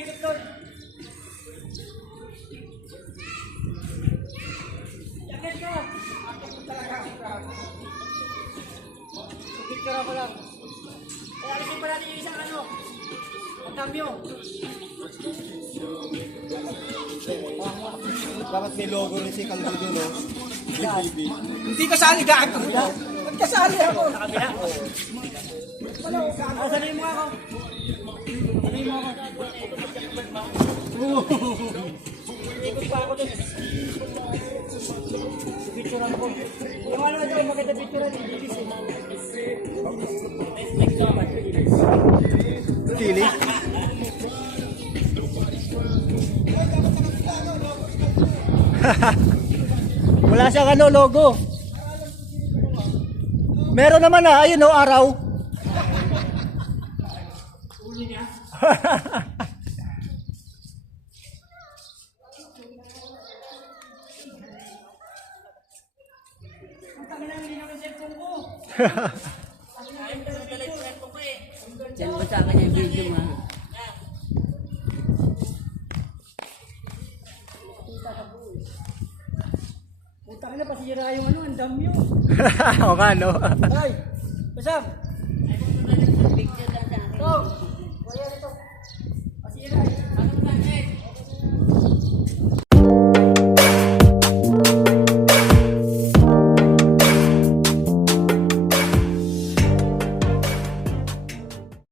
ikot doon. Yakit ka. Akit mo talaga. Sukit ka na pa lang. Kaya alisin pa natin yung isang ano. Ang damyo. Dapat may logo rin si Caldudo, no? Baby. Hindi kasali gago. Ba't kasali ako? Sa kabila. Wala ko gago. Sabihin mo ako. Sabihin mo ako. Ikot pa ako dun. Picturean ko. Yung ano dyan, maganda picturean. Ibigis eh. Chili? Wala siyang ano, logo. Meron naman na, ayun o, araw. Uli niya. Ang tagal na hindi naman cellphone ko. Ayun ka sa cellphone ko eh. Diyan mo sa akin yung video mo. Putang na, pasira yung ano, ang damyo. O nga, no? Ay, Basam. Picture lang sa akin. Ito. Wala nito. Pasira eh.